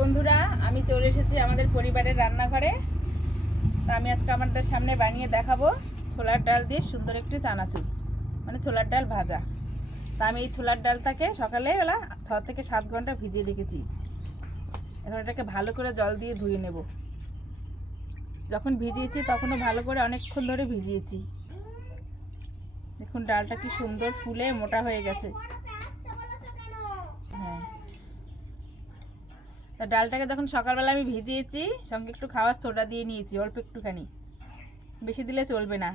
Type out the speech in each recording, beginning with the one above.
বন্ধুরা, আমি চলে এসেছি আমাদের পরিবারের রান্নাঘরে। তা আমি আজকে আমাদের সামনে বানিয়ে দেখাবো ছোলার ডাল দিয়ে সুন্দর একটি চানাচুর মানে ছোলার ডাল ভাজা। তা আমি এই ছোলার ডালটাকে সকালে বেলা ছ থেকে সাত ঘণ্টা ভিজিয়ে রেখেছি। এখন এটাকে ভালো করে জল দিয়ে ধুয়ে নেব। যখন ভিজিয়েছি তখনও ভালো করে অনেকক্ষণ ধরে ভিজিয়েছি। দেখুন, ডালটা কি সুন্দর ফুলে মোটা হয়ে গেছে হ্যাঁ তা ডালটাকে যখন সকালবেলা আমি ভিজিয়েছি, সঙ্গে একটু খাওয়ার সোডা দিয়ে নিয়েছি, অল্প একটুখানি। বেশি দিলে চলবে না।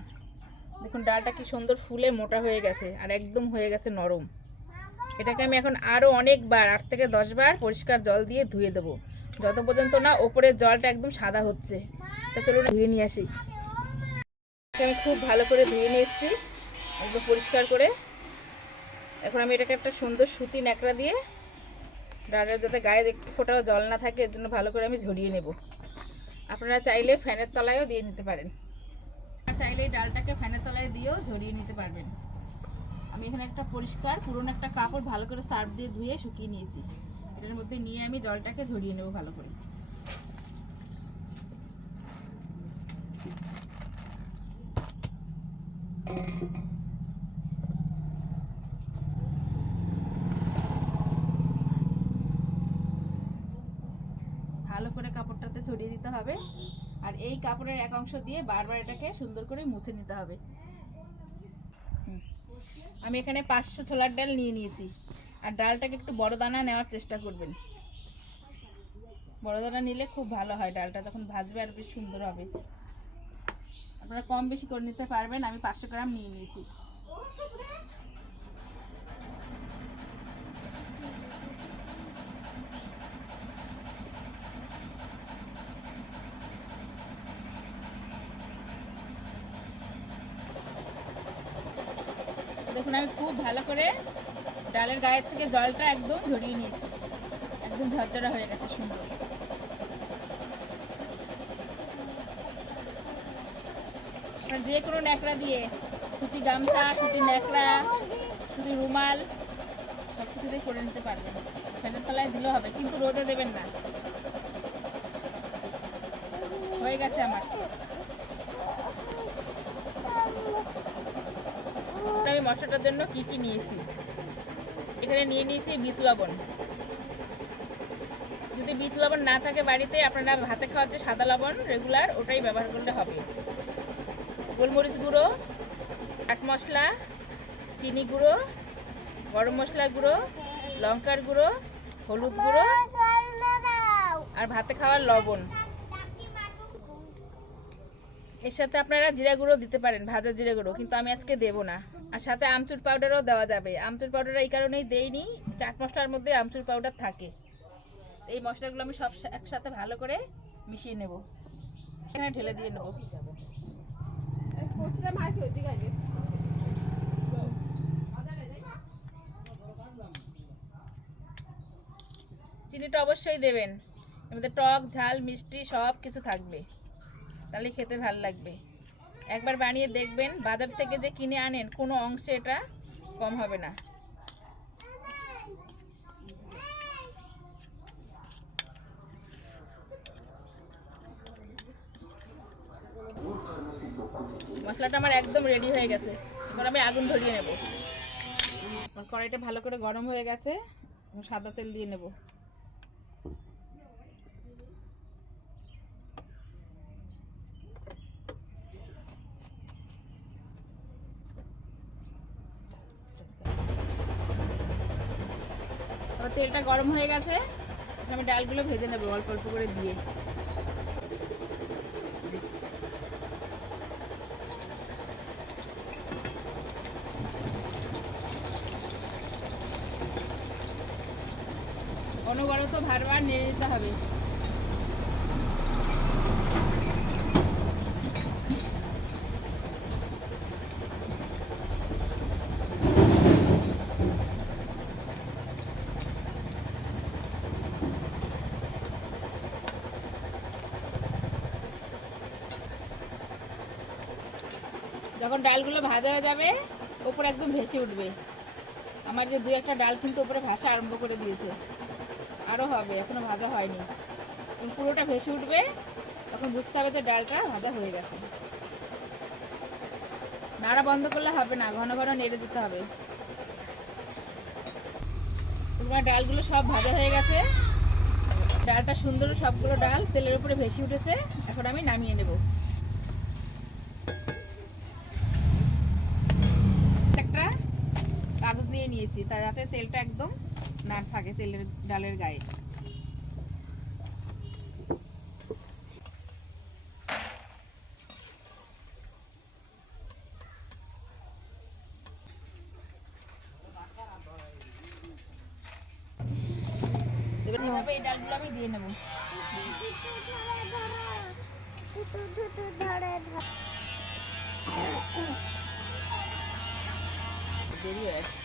দেখুন, ডালটা কি সুন্দর ফুলে মোটা হয়ে গেছে আর একদম হয়ে গেছে নরম। এটাকে আমি এখন আরও অনেকবার, আট থেকে দশবার পরিষ্কার জল দিয়ে ধুয়ে দেবো। যত পর্যন্ত না ওপরের জলটা একদম সাদা হচ্ছে। তা চলুন ধুয়ে নিয়ে আসি। আমি খুব ভালো করে ধুয়ে নিয়ে এসেছি, একদম পরিষ্কার করে। এখন আমি এটাকে একটা সুন্দর সুতি ন্যাকড়া দিয়ে ডালের যাতে গায়ে একটু ফোটাও জল না থাকে, এর জন্য ভালো করে আমি ঝরিয়ে নেব। আপনারা চাইলে ফ্যানের তলায়ও দিয়ে নিতে পারেন। চাইলে এই ডালটাকে ফ্যানের তলায় দিয়েও ঝরিয়ে নিতে পারবেন। আমি এখানে একটা পরিষ্কার, পুরনো একটা কাপড় ভালো করে সার্ফ দিয়ে ধুয়ে শুকিয়ে নিয়েছি। এটার মধ্যে নিয়ে আমি জলটাকে ঝরিয়ে নেব ভালো করে ভালো করে কাপড়টাতে ছড়িয়ে দিতে হবে। আর এই কাপড়ের এক অংশ দিয়ে বারবার এটাকে সুন্দর করে মুছে নিতে হবে। আমি এখানে পাঁচশো ছোলার ডাল নিয়ে নিয়েছি। আর ডালটাকে একটু বড় দানা নেওয়ার চেষ্টা করবেন। বড় দানা নিলে খুব ভালো হয় ডালটা, তখন ভাজবে আর বেশ সুন্দর হবে। আপনারা কম বেশি করে নিতে পারবেন। আমি পাঁচশো গ্রাম নিয়ে নিয়েছি। দেখুন, আমি খুব ভালো করে ডালের গায়ের থেকে জলটা একদম ঝরিয়ে নিয়েছি। একদম ঝরঝরা হয়ে গেছে, সুন্দর। যে কোনো ন্যাকড়া দিয়ে সুতি গামছা সুতি ন্যাকড়া সুতি রুমাল সব কিছুতেই করে নিতে পারবেন। ফ্যানের তলায় দিলেও হবে, কিন্তু রোদে দেবেন না। হয়ে গেছে আমার। আমি মশলাটার জন্য কি কি নিয়েছি? এখানে নিয়ে নিয়েছি বিট লবণ। যদি বিট লবণ না থাকে বাড়িতে, আপনারা ভাতে খাওয়ার যে সাদা লবণ রেগুলার, ওটাই ব্যবহার করলে হবে। গোলমরিচ গুঁড়ো চাট মশলা, চিনি গুঁড়ো, গরম মশলা গুঁড়ো, লঙ্কার গুঁড়ো, হলুদ গুঁড়ো, আর ভাতে খাওয়ার লবণ। এর সাথে আপনারা জিরা গুঁড়ো দিতে পারেন, ভাজা জিরা গুঁড়ো, কিন্তু আমি আজকে দেবো না। আর সাথে আমচুর পাউডারও দেওয়া যাবে। আমচুর পাউডার এই কারণেই দেইনি, চাট মশলার মধ্যে আমচুর পাউডার থাকে। এই মশলাগুলো আমি সব একসাথে ভালো করে মিশিয়ে নেব। এখানে ঢেলে দিয়ে নেব। চিনিটা অবশ্যই দেবেন। এর মধ্যে টক, ঝাল, মিষ্টি সব কিছু থাকবে। তাহলে খেতে ভালো লাগবে। একবার বানিয়ে দেখবেন, বাজার থেকে যে কিনে আনেন, কোনো অংশে এটা কম হবে না। মশলাটা আমার একদম রেডি হয়ে গেছে। এবার আমি আগুন ধরিয়ে নেব। কড়াইটা ভালো করে গরম হয়ে গেছে সাদা তেল দিয়ে নেব এবার তেলটা গরম হয়ে গেছে। আমি ডালগুলো ভেজে নেব, অল্প অল্প করে দিয়ে। অনবরত ভারবার নিয়ে নিতে হবে। যখন ডালগুলো ভাজা হয়ে যাবে ওপর একদম ভেসে উঠবে। আমার যে দু একটা ডাল কিন্তু ওপরে ভাসা আরম্ভ করে দিয়েছে। আরও হবে, এখনও ভাজা হয়নি। পুরোটা ভেসে উঠবে, তখন বুঝতে হবে যে ডালটা ভাজা হয়ে গেছে। নাড়া বন্ধ করলে হবে না, ঘন ঘন নেড়ে দিতে হবে। তোমার ডালগুলো সব ভাজা হয়ে গেছে। ডালটা সুন্দর সবগুলো ডাল তেলের উপরে ভেসে উঠেছে। এখন আমি নামিয়ে নেব। কাগজ নিয়ে নিয়েছি। তার যাতে তেলটা একদম না থাকে, তেলের ডালের গায়ে। এবার এইভাবে এই ডালগুলো আমি দিয়ে নেব। দেরি হয়ে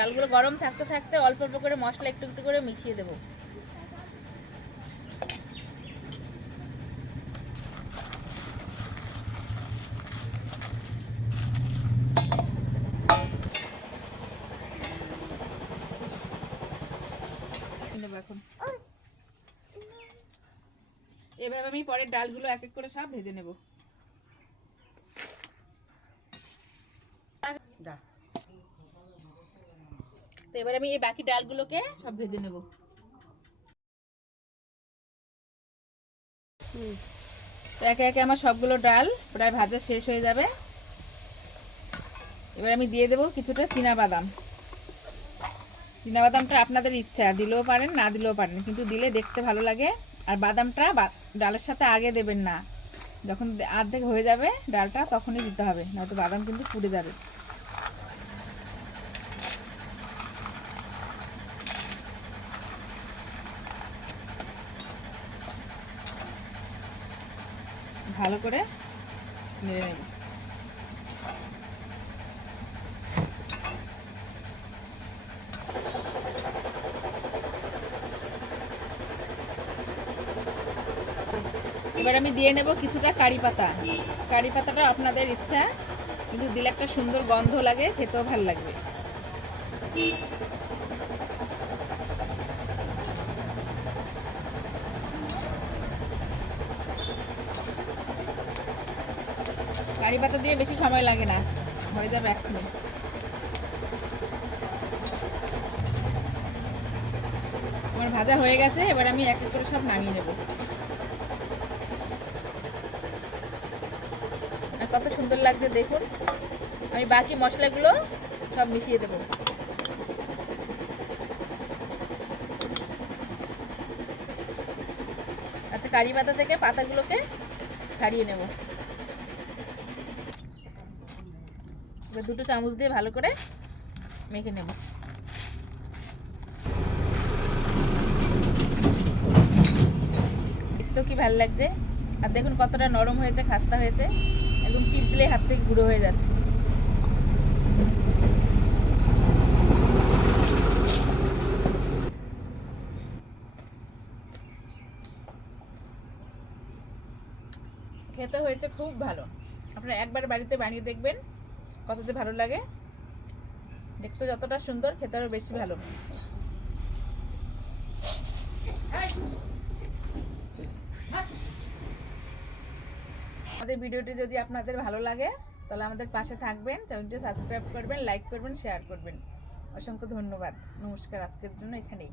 ডালগুলো গরম থাকতে থাকতে অল্প অল্প করে মশলা একটু একটু করে মিশিয়ে দেবো। এভাবে আমি পরের ডালগুলো এক এক করে সব ভেজে নেব। তো এবার আমি এই বাকি ডালগুলোকে সব ভেজে নেব। তো একে একে আমার সবগুলো ডাল প্রায় ভাজা শেষ হয়ে যাবে। এবার আমি দিয়ে দেবো কিছুটা চীনা বাদাম বাদামটা আপনাদের ইচ্ছা দিলেও পারেন না দিলেও পারেন কিন্তু দিলে দেখতে ভালো লাগে। আর বাদামটা ডালের সাথে আগে দেবেন না। যখন অর্ধেক হয়ে যাবে ডালটা তখনই দিতে হবে নয়তো বাদাম কিন্তু পুড়ে যাবে। ভালো করে নেড়ে নেব। এবার আমি দিয়ে নেব কিছুটা কারি পাতা। কারি পাতাটা আপনাদের ইচ্ছা, কিন্তু দিলে একটা সুন্দর গন্ধ লাগে, খেতেও ভালো লাগবে। কারি পাতা দিয়ে বেশি সময় লাগে না। হয়ে যাবে এক্ষুনি। আমার ভাজা হয়ে গেছে, এবার আমি এক এক করে সব নামিয়ে নেব। আর কত সুন্দর লাগছে দেখুন। আমি বাকি মশলাগুলো সব মিশিয়ে দেবো। আচ্ছা কারি পাতা থেকে পাতাগুলোকে ছাড়িয়ে নেব। এবার দুটো চামচ দিয়ে ভালো করে মেখে নেব। দেখতেও কি ভালো লাগছে? আর দেখুন কতটা নরম হয়েছে, খাস্তা হয়েছে। একদম টিপ দিলে হাত থেকে গুঁড়ো হয়ে যাচ্ছে। খেতে হয়েছে খুব ভালো। আপনারা একবার বাড়িতে বানিয়ে দেখবেন। কততে ভালো লাগে? দেখতে যতটা সুন্দর, খেতে আরও বেশি ভালো। আমাদের ভিডিওটি যদি আপনাদের ভালো লাগে, তাহলে আমাদের পাশে থাকবেন, চ্যানেলটি সাবস্ক্রাইব করবেন, লাইক করবেন, শেয়ার করবেন। অসংখ্য ধন্যবাদ। নমস্কার, আজকের জন্য এখানেই।